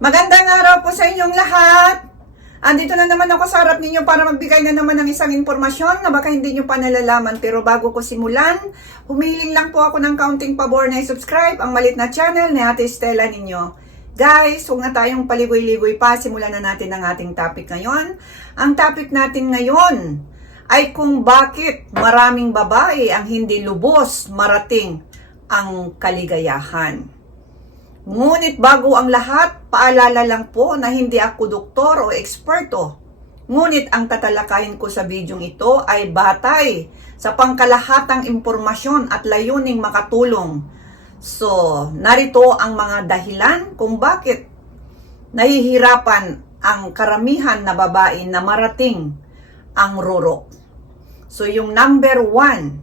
Magandang araw po sa inyong lahat. Andito na naman ako sa harap ninyo para magbigay na naman ng isang impormasyon na baka hindi nyo pa nalalaman. Pero bago ko simulan, humiling lang po ako ng counting pabor na i-subscribe ang malit na channel ni Ate Stella ninyo. Guys, huwag na tayong paligoy-ligoy pa. Simulan na natin ang ating topic ngayon. Ang topic natin ngayon ay kung bakit maraming babae ang hindi lubos marating ang kaligayahan. Ngunit bago ang lahat, paalala lang po na hindi ako doktor o eksperto. Ngunit ang tatalakayin ko sa bidyong ito ay batay sa pangkalahatang impormasyon at layuning makatulong. So, narito ang mga dahilan kung bakit nahihirapan ang karamihan na babae na marating ang rurok. So, yung number one,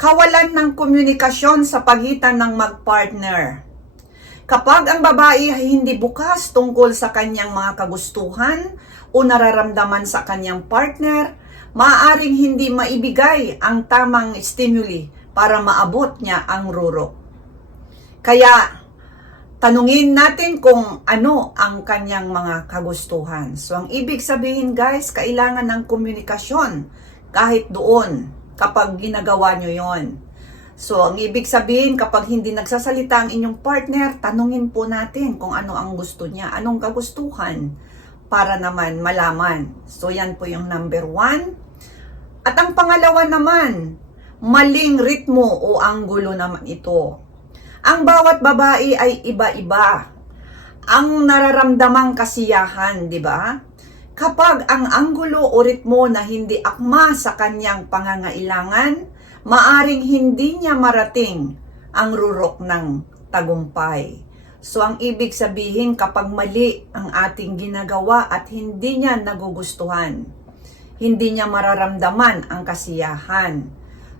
kawalan ng komunikasyon sa pagitan ng magpartner. Kapag ang babae ay hindi bukas tungkol sa kanyang mga kagustuhan o nararamdaman sa kanyang partner, maaaring hindi maibigay ang tamang stimuli para maabot niya ang rurok. Kaya, tanungin natin kung ano ang kanyang mga kagustuhan. So, ang ibig sabihin guys, kailangan ng komunikasyon kahit doon kapag ginagawa nyo yon. So, ang ibig sabihin, kapag hindi nagsasalita ang inyong partner, tanungin po natin kung ano ang gusto niya, anong kagustuhan para naman malaman. So, yan po yung number one. At ang pangalawa naman, maling ritmo o anggulo naman ito. Ang bawat babae ay iba-iba. Ang nararamdamang kasiyahan, di ba? Kapag ang anggulo o ritmo na hindi akma sa kanyang pangangailangan, maaring hindi niya marating ang rurok ng tagumpay. So ang ibig sabihin kapag mali ang ating ginagawa at hindi niya nagugustuhan, hindi niya mararamdaman ang kasiyahan.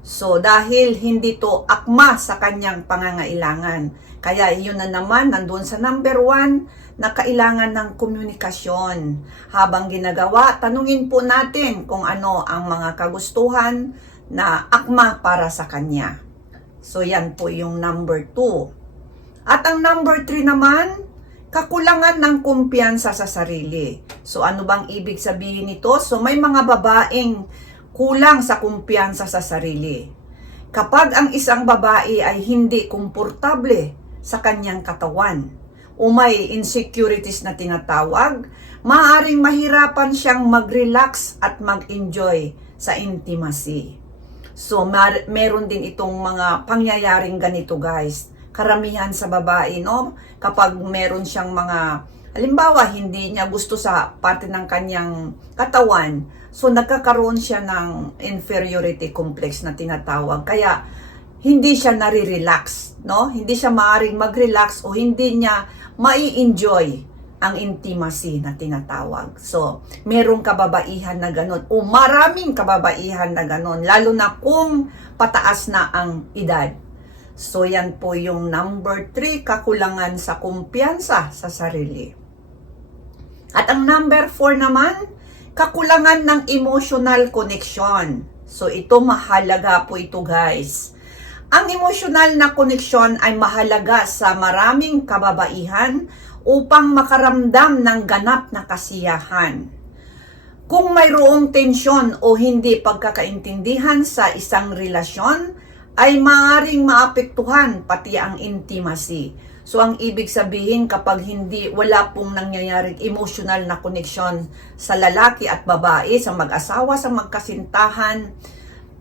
So dahil hindi to akma sa kanyang pangangailangan, kaya yun na naman nandun sa number one na kailangan ng komunikasyon. Habang ginagawa, tanungin po natin kung ano ang mga kagustuhan na akma para sa kanya. So yan po yung number 2. At ang number 3 naman, kakulangan ng kumpiyansa sa sarili. So ano bang ibig sabihin nito? So may mga babaeng kulang sa kumpiyansa sa sarili. Kapag ang isang babae ay hindi komportable sa kanyang katawan o may insecurities na tinatawag, maaaring mahirapan siyang mag-relax at mag-enjoy sa intimacy. So, mar- meron din itong mga pangyayaring ganito guys. Karamihan sa babae, no? Kapag meron siyang mga, halimbawa, hindi niya gusto sa parte ng kanyang katawan, so nagkakaroon siya ng inferiority complex na tinatawag. Kaya, hindi siya nare-relax, no? Hindi siya maaring mag-relax o hindi niya mai-enjoy ang intimacy na tinatawag. So, merong kababaihan na ganun o maraming kababaihan na ganun, lalo na kung pataas na ang edad. So, yan po yung number 3, kakulangan sa kumpiyansa sa sarili. At ang number 4 naman, kakulangan ng emotional connection. So, ito mahalaga po ito guys. Ang emotional na connection ay mahalaga sa maraming kababaihan upang makaramdam ng ganap na kasiyahan. Kung mayroong tensyon o hindi pagkakaintindihan sa isang relasyon, ay maaaring maapektuhan pati ang intimacy. So ang ibig sabihin kapag hindi wala pong nangyayaring emotional na connection sa lalaki at babae, sa mag-asawa, sa magkasintahan,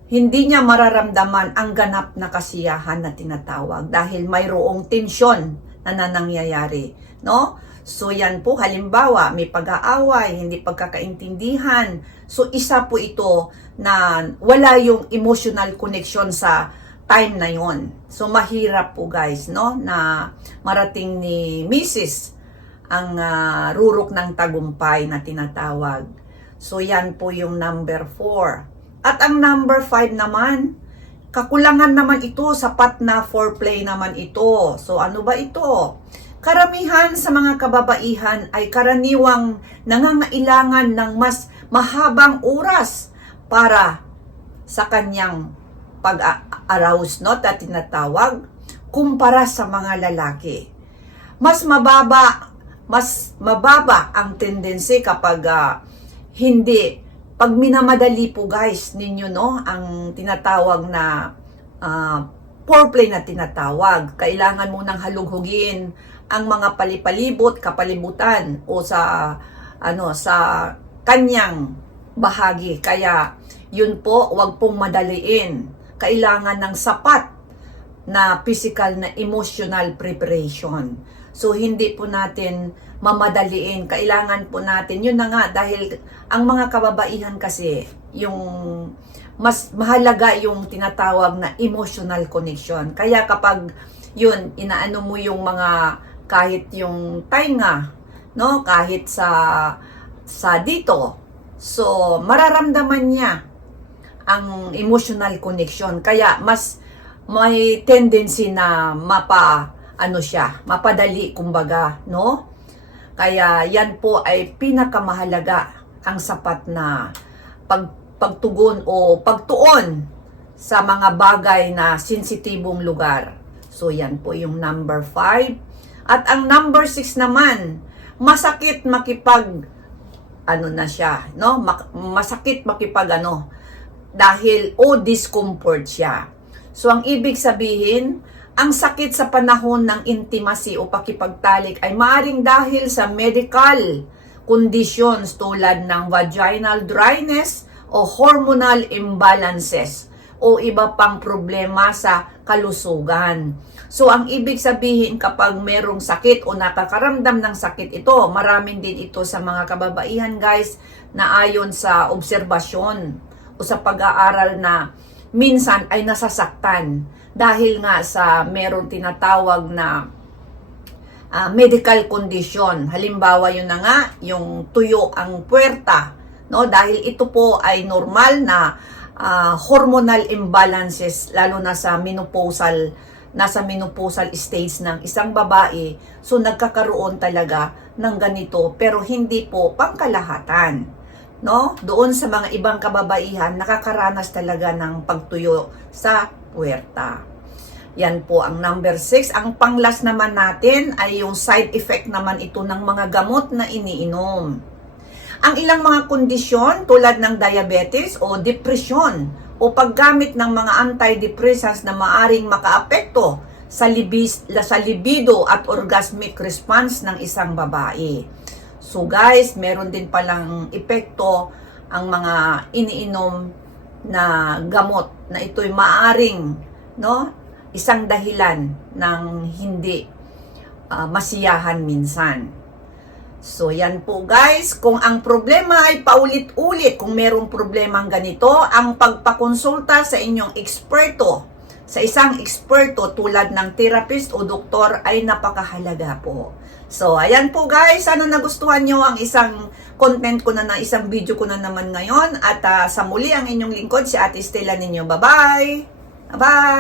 hindi niya mararamdaman ang ganap na kasiyahan na tinatawag dahil mayroong tensyon na nangyayari, no? So yan po halimbawa may pag-aaway, hindi pagkakaintindihan. So isa po ito na wala yung emotional connection sa time na yon. So mahirap po guys, no, na marating ni Mrs. ang ah, rurok ng tagumpay na tinatawag. So yan po yung number 4. At ang number 5 naman, kakulangan naman ito, sapat na foreplay naman ito. So ano ba ito? Karamihan sa mga kababaihan ay karaniwang nangangailangan ng mas mahabang oras para sa kanyang pag-arouse, no, na tinatawag, kumpara sa mga lalaki. Mas mababa mas mababa ang tendency kapag ah, hindi pag minamadali po guys ninyo no ang tinatawag na ah, foreplay na tinatawag. Kailangan mo nang halughugin ang mga palipalibot kapalibutan o sa ano sa kanyang bahagi. Kaya yun po wag pong madaliin. Kailangan ng sapat na physical na emotional preparation. So hindi po natin mamadaliin. Kailangan po natin, yun na nga, dahil ang mga kababaihan kasi, yung mas mahalaga yung tinatawag na emotional connection. Kaya kapag yun, inaano mo yung mga kahit yung tainga, no, kahit sa sa dito. So, mararamdaman niya ang emotional connection. Kaya mas may tendency na mapa ano siya, mapadali kumbaga, no? Kaya yan po ay pinakamahalaga ang sapat na pag, pagtugon o pagtuon sa mga bagay na sensitibong lugar. So yan po yung number 5. At ang number 6 naman, masakit makipag ano na siya, no? Masakit makipag ano dahil o discomfort siya. So ang ibig sabihin, ang sakit sa panahon ng intimacy o pakipagtalik ay maaring dahil sa medical conditions tulad ng vaginal dryness o hormonal imbalances o iba pang problema sa kalusugan. So ang ibig sabihin kapag merong sakit o nakakaramdam ng sakit ito, maraming din ito sa mga kababaihan guys na ayon sa obserbasyon o sa pag-aaral na minsan ay nasasaktan dahil nga sa merong tinatawag na ah, medical condition. Halimbawa yun na nga, yung tuyo ang puwerta. No? Dahil ito po ay normal na ah, hormonal imbalances lalo na sa menopausal nasa menopausal stage ng isang babae. So nagkakaroon talaga ng ganito pero hindi po pangkalahatan no? Doon sa mga ibang kababaihan, nakakaranas talaga ng pagtuyo sa puwerta. Yan po ang number 6. Ang panglas naman natin ay yung side effect naman ito ng mga gamot na iniinom. Ang ilang mga kondisyon tulad ng diabetes o depression o paggamit ng mga antidepressants na maaring makaapekto sa, libis, sa libido at orgasmic response ng isang babae. So guys, meron din palang epekto ang mga iniinom na gamot na ito'y maaring no isang dahilan ng hindi ah, masiyahan minsan. So yan po guys, kung ang problema ay paulit-ulit, kung merong problema ganito, ang pagpakonsulta sa inyong eksperto, sa isang eksperto tulad ng therapist o doktor ay napakahalaga po. So, ayan po guys, sana nagustuhan nyo ang isang content ko na na isang video ko na naman ngayon. At ah, sa muli ang inyong lingkod, si Ate Stella ninyo. Bye-bye! Bye!